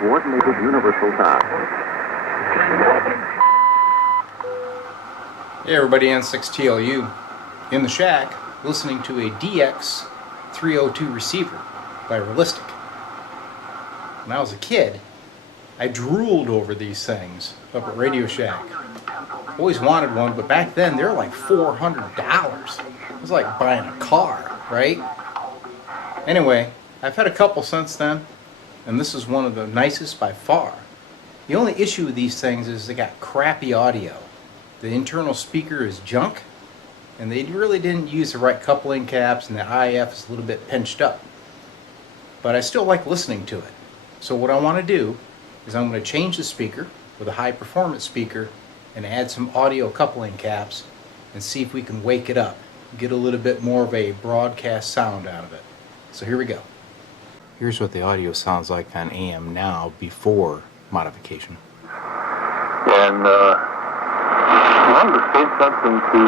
Coordinated universal task. Hey everybody, N6TLU in the shack listening to a DX-302 receiver by Realistic. When I was a kid, I drooled over these things up at Radio Shack. Always wanted one, but back then they were like $400. It was like buying a car, right? Anyway, I've had a couple since then, and this is one of the nicest by far. The only issue with these things is they got crappy audio. The internal speaker is junk, and they really didn't use the right coupling caps, and the IF is a little bit pinched up. But I still like listening to it. So what I want to do is I'm going to change the speaker with a high performance speaker and add some audio coupling caps and see if we can wake it up, get a little bit more of a broadcast sound out of it. So here we go. Here's what the audio sounds like on AM now before modification. And wanted to say something to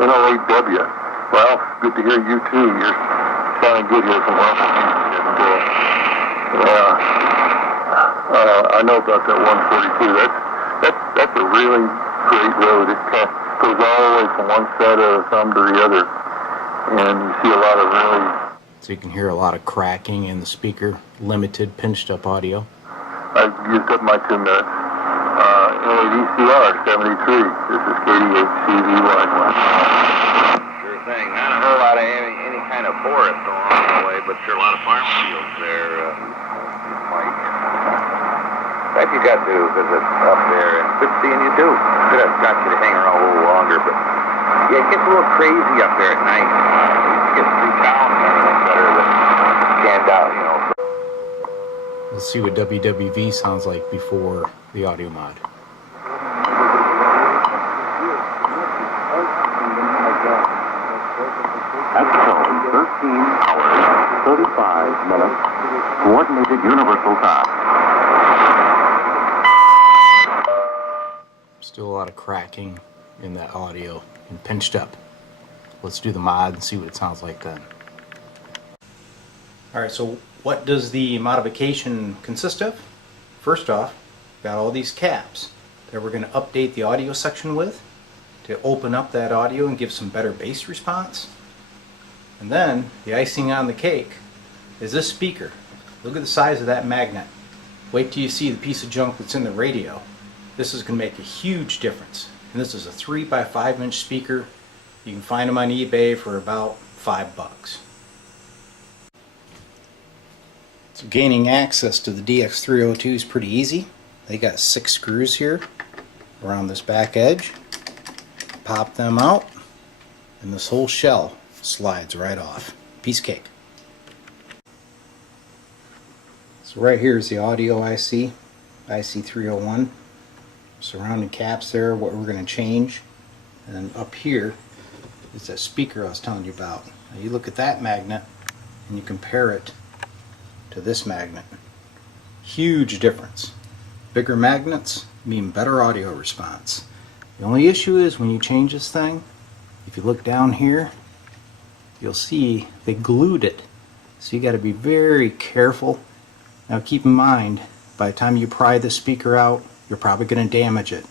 NLAW. Well, good to hear you too. You're sounding good here from Washington. I know about that 142. That's a really great road. It kind of goes all the way from one side of the thumb to the other, and you see a lot of really. So you can hear a lot of cracking in the speaker, limited pinched up audio. I've used up my 2 minutes. NADCR 73. This is KDHCVY. Sure thing. Not a whole lot of any kind of forest along the way, but sure a lot of farm fields there, Mike. In fact, you got to visit up there, and good seeing you too. Could have got you to hang around a little longer, but yeah, it gets a little crazy up there at night. You get through town and everything better than stand out, you know. Let's see what WWV sounds like before the audio mod. At the tone, 13 hours, 35 minutes. Coordinated universal task. Still a lot of cracking in that audio and pinched up. Let's do the mod and see what it sounds like then. Alright, so what does the modification consist of? First off, got all these caps that we're going to update the audio section with to open up that audio and give some better bass response. And then the icing on the cake is this speaker. Look at the size of that magnet. Wait till you see the piece of junk that's in the radio. This is going to make a huge difference. And this is a 3x5 inch speaker. You can find them on eBay for about $5. So gaining access to the DX-302 is pretty easy. They got 6 screws here around this back edge. Pop them out and this whole shell slides right off. Piece of cake. So right here is the audio IC, IC301. Surrounding caps there, what we're going to change. And then up here is that speaker I was telling you about. Now you look at that magnet and you compare it to this magnet. Huge difference. Bigger magnets mean better audio response. The only issue is when you change this thing, if you look down here, you'll see they glued it. So you got to be very careful. Now keep in mind, by the time you pry the speaker out, you're probably going to damage it.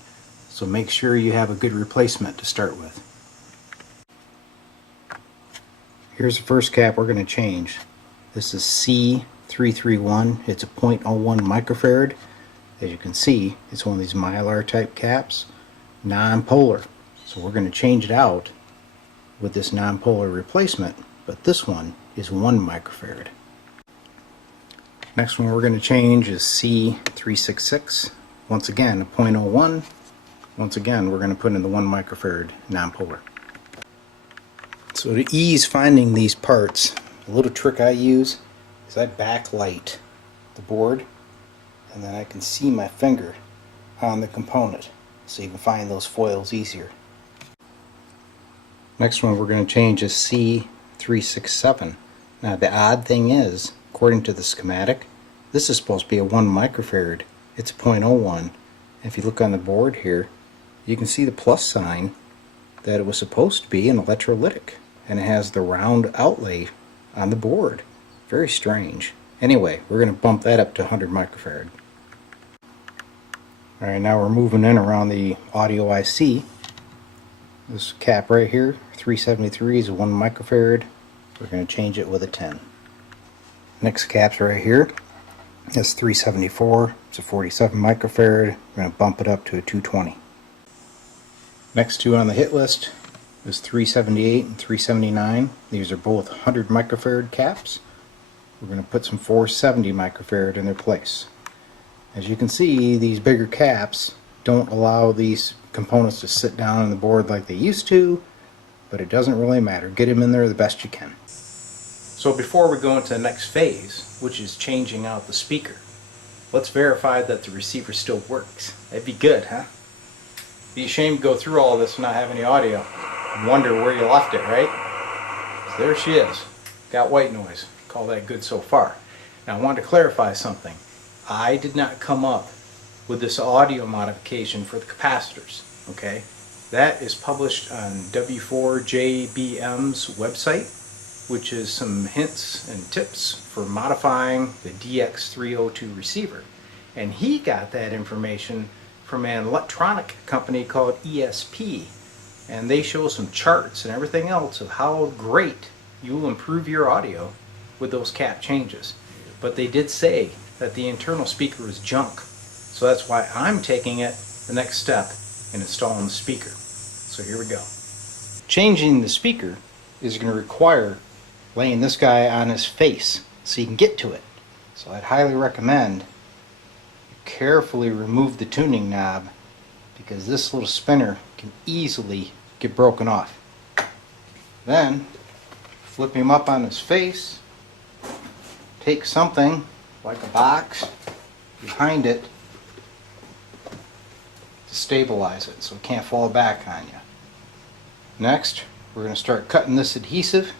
So make sure you have a good replacement to start with. Here's the first cap we're going to change. This is C331. It's a 0.01 microfarad. As you can see, it's one of these Mylar type caps, non-polar. So we're going to change it out with this non-polar replacement, but this one is 1 microfarad. Next one we're going to change is C366. Once again, a 0.01. Once again, we're going to put in the 1 microfarad non-polar. So to ease finding these parts, a little trick I use is I backlight the board, and then I can see my finger on the component, so you can find those foils easier. Next one we're going to change is C367. Now the odd thing is, according to the schematic, this is supposed to be a 1 microfarad. It's a 0.01. And if you look on the board here, you can see the plus sign that it was supposed to be an electrolytic, and it has the round outlay on the board. Very strange. Anyway, we're going to bump that up to 100 microfarad. Alright, now we're moving in around the audio IC. This cap right here, 373 is 1 microfarad. We're going to change it with a 10. Next cap's right here. That's 374. It's a 47 microfarad. We're going to bump it up to a 220. Next two on the hit list is 378 and 379. These are both 100 microfarad caps. We're going to put some 470 microfarad in their place. As you can see, these bigger caps don't allow these components to sit down on the board like they used to, but it doesn't really matter. Get them in there the best you can. So before we go into the next phase, which is changing out the speaker, let's verify that the receiver still works. That'd be good, huh? Be a shame to go through all this and not have any audio and wonder where you left it, right? So there she is. Got white noise. Call that good so far. Now I wanted to clarify something. I did not come up with this audio modification for the capacitors, okay? That is published on W4JBM's website, which is some hints and tips for modifying the DX-302 receiver. And he got that information from an electronic company called ESP. And they show some charts and everything else of how great you will improve your audio with those cap changes. But they did say that the internal speaker is junk. So that's why I'm taking it the next step in installing the speaker. So here we go. Changing the speaker is going to require laying this guy on his face so you can get to it. So I'd highly recommend you carefully remove the tuning knob, because this little spinner can easily get broken off. Then flip him up on his face, take something like a box behind it to stabilize it so it can't fall back on you. Next, we're going to start cutting this adhesive,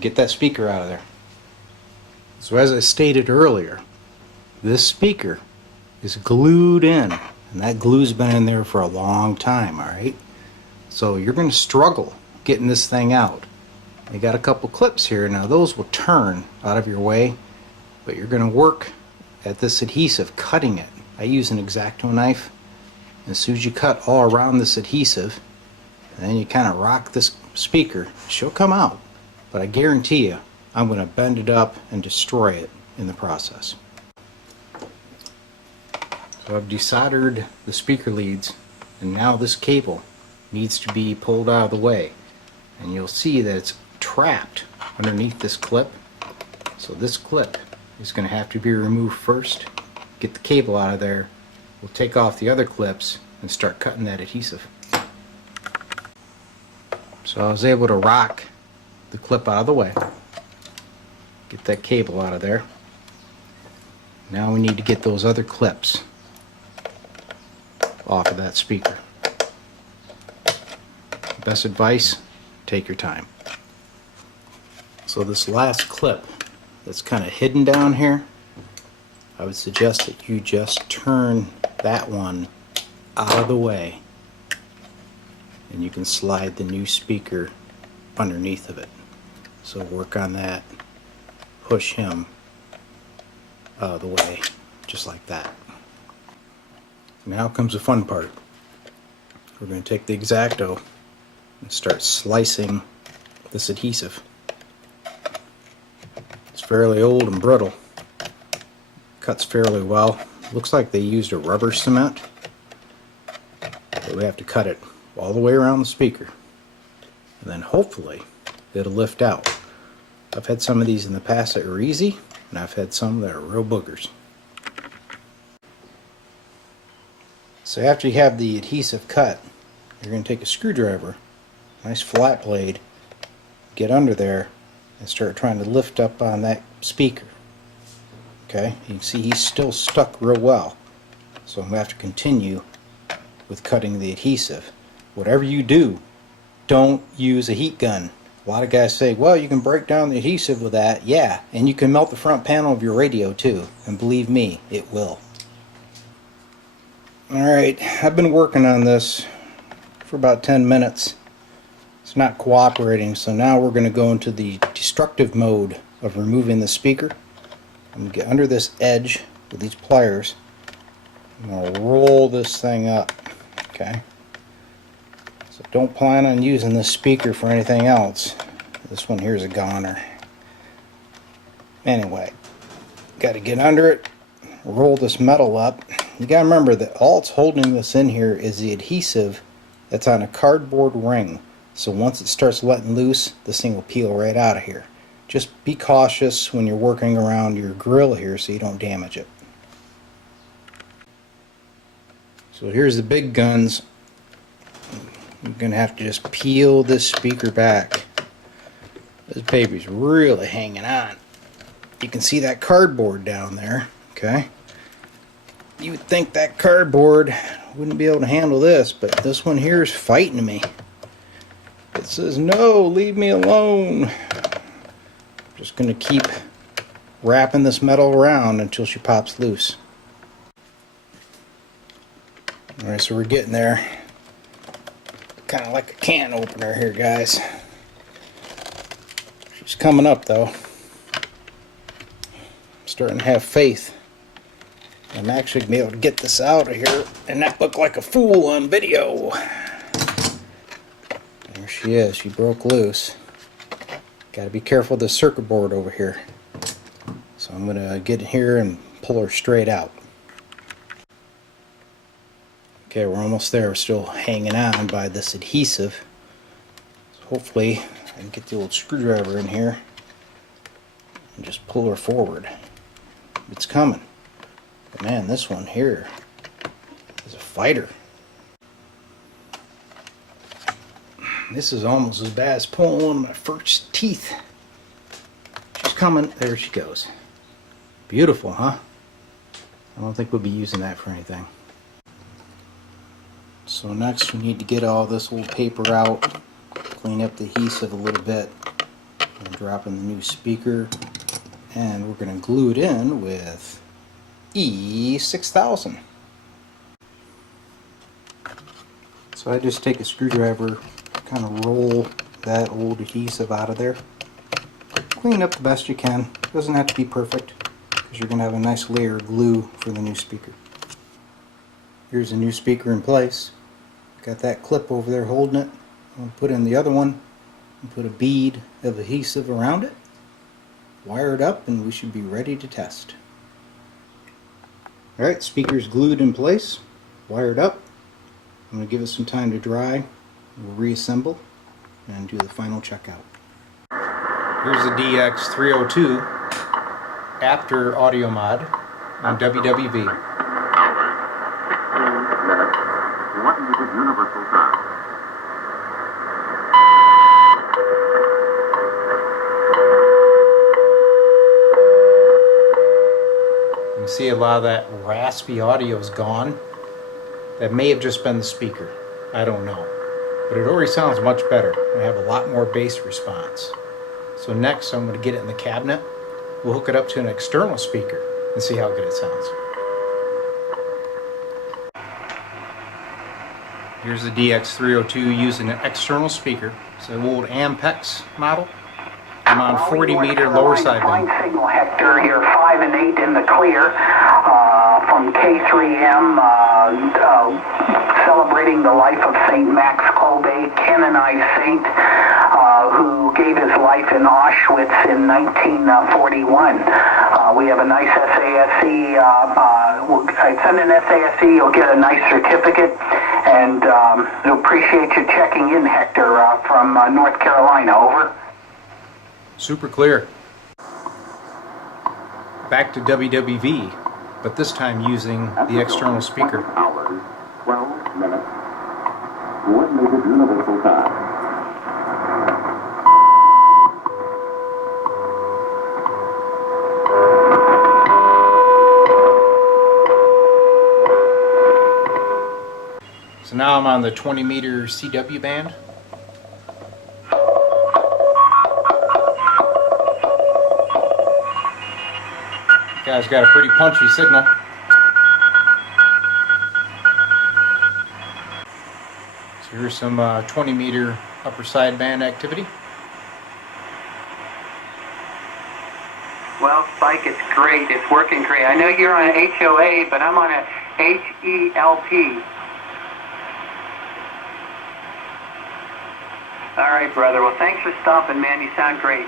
get that speaker out of there. So as I stated earlier, this speaker is glued in, and that glue's been in there for a long time, alright? So you're going to struggle getting this thing out. You got a couple clips here. Now those will turn out of your way, but you're going to work at this adhesive, cutting it. I use an X-Acto knife. As soon as you cut all around this adhesive, and then you kind of rock this speaker, she'll come out. But I guarantee you, I'm going to bend it up and destroy it in the process. So I've desoldered the speaker leads, and now this cable needs to be pulled out of the way. And you'll see that it's trapped underneath this clip. So this clip is going to have to be removed first. Get the cable out of there. We'll take off the other clips and start cutting that adhesive. So I was able to rock the clip out of the way. Get that cable out of there. Now we need to get those other clips off of that speaker. Best advice, take your time. So this last clip that's kind of hidden down here, I would suggest that you just turn that one out of the way, and you can slide the new speaker underneath of it. So work on that, push him out of the way, just like that. Now comes the fun part. We're going to take the X-Acto and start slicing this adhesive. It's fairly old and brittle. Cuts fairly well. Looks like they used a rubber cement, but we have to cut it all the way around the speaker, and then hopefully it'll lift out. I've had some of these in the past that were easy, and I've had some that are real boogers. So after you have the adhesive cut, you're going to take a screwdriver, nice flat blade, get under there and start trying to lift up on that speaker. Okay, you can see he's still stuck real well, so I'm going to have to continue with cutting the adhesive. Whatever you do, don't use a heat gun. A lot of guys say, well, you can break down the adhesive with that. Yeah, and you can melt the front panel of your radio too, and believe me, it will. Alright, I've been working on this for about 10 minutes. It's not cooperating, so now we're going to go into the destructive mode of removing the speaker. I'm going to get under this edge with these pliers. I'm going to roll this thing up. Okay? So don't plan on using this speaker for anything else. This one here is a goner. Anyway, got to get under it, roll this metal up. You got to remember that all it's holding this in here is the adhesive that's on a cardboard ring. So once it starts letting loose, this thing will peel right out of here. Just be cautious when you're working around your grill here so you don't damage it. So here's the big guns. I'm going to have to just peel this speaker back. This baby's really hanging on. You can see that cardboard down there, okay? You would think that cardboard wouldn't be able to handle this, but this one here is fighting me. It says, no, leave me alone. Just going to keep wrapping this metal around until she pops loose. Alright, so we're getting there. Kind of like a can opener here, guys. She's coming up, though. I'm starting to have faith. I'm actually going to be able to get this out of here and not look like a fool on video. There she is. She broke loose. Got to be careful of the circuit board over here. So I'm going to get in here and pull her straight out. Okay, we're almost there. We're still hanging on by this adhesive. So hopefully I can get the old screwdriver in here and just pull her forward. It's coming. But man, this one here is a fighter. This is almost as bad as pulling one of my first teeth. She's coming. There she goes. Beautiful, huh? I don't think we'll be using that for anything. So next we need to get all this old paper out, clean up the adhesive a little bit, and drop in the new speaker, and we're going to glue it in with E6000. So I just take a screwdriver, kind of roll that old adhesive out of there. Clean up the best you can. It doesn't have to be perfect, because you're going to have a nice layer of glue for the new speaker. Here's a new speaker in place. Got that clip over there holding it. I'm going to put in the other one and put a bead of adhesive around it. Wire it up and we should be ready to test. Alright, speaker's glued in place, wired up. I'm going to give it some time to dry. We'll reassemble and do the final checkout. Here's the DX-302 after audio mod on WWV. Universal time. You can see a lot of that raspy audio is gone. That may have just been the speaker. I don't know. But it already sounds much better. I have a lot more bass response. So next I'm going to get it in the cabinet. We'll hook it up to an external speaker and see how good it sounds. Here's the DX-302 using an external speaker. It's an old Ampex model. I'm on 40 meter lower sideband. Signal Hector, you're 5 and 8 in the clear from K3M, celebrating the life of St. Max Kolbe, canonized saint who gave his life in Auschwitz in 1941. We have a nice SASE. I send an SASE, you'll get a nice certificate. And we appreciate you checking in, Hector, from North Carolina. Over. Super clear. Back to WWV, but this time using the external speaker. Hours, 12 minutes. Coordinated universal time. So now I'm on the 20 meter CW band. Guy's got a pretty punchy signal. So here's some 20 meter upper sideband activity. Well, Spike, it's great. It's working great. I know you're on an HOA, but I'm on a HELP. All right, brother. Well, thanks for stopping, man. You sound great.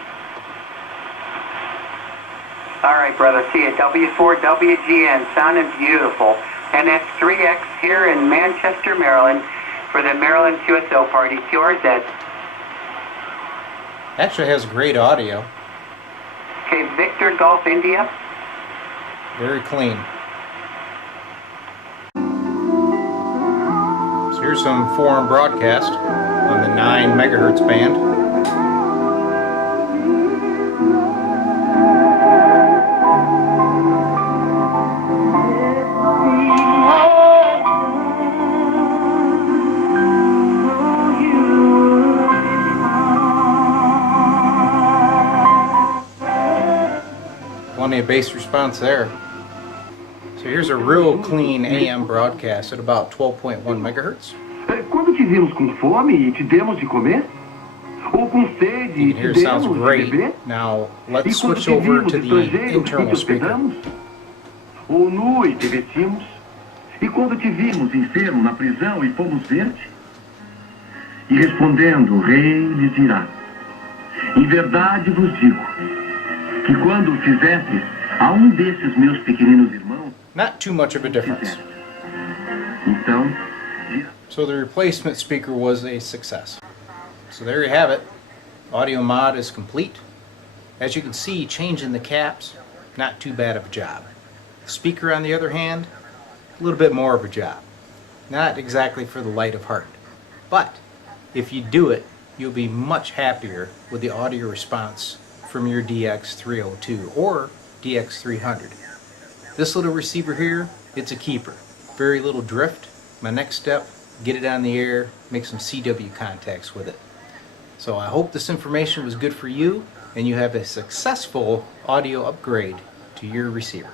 All right, brother. See you. W4WGN. Sounding beautiful. And that's 3X here in Manchester, Maryland for the Maryland QSO party. QRZ. Actually has great audio. Okay, Victor Golf India. Very clean. So here's some foreign broadcast on the 9 megahertz band. Plenty of bass response there. So here's a real clean AM broadcast at about 12.1 megahertz. Quando te vimos com fome e te demos de comer? Ou com sede You e can te hear it sounds demos de great. beber? Now E let's quando switch te over vimos to the estrangeiro e internal te speaker. hospedamos? Ou nu e te vestimos? E quando te vimos enfermo na prisão e fomos ver-te? E respondendo, o rei lhes dirá: em verdade vos digo, que quando o fizestes a desses meus pequeninos irmãos, Not too much of a difference. então, So the replacement speaker was a success. So there you have it. Audio mod is complete. As you can see, changing the caps, not too bad of a job. Speaker, on the other hand, a little bit more of a job. Not exactly for the light of heart. But if you do it, you'll be much happier with the audio response from your DX-302 or DX-300. This little receiver here, it's a keeper. Very little drift. My next step, get it on the air, make some CW contacts with it. So I hope this information was good for you and you have a successful audio upgrade to your receiver.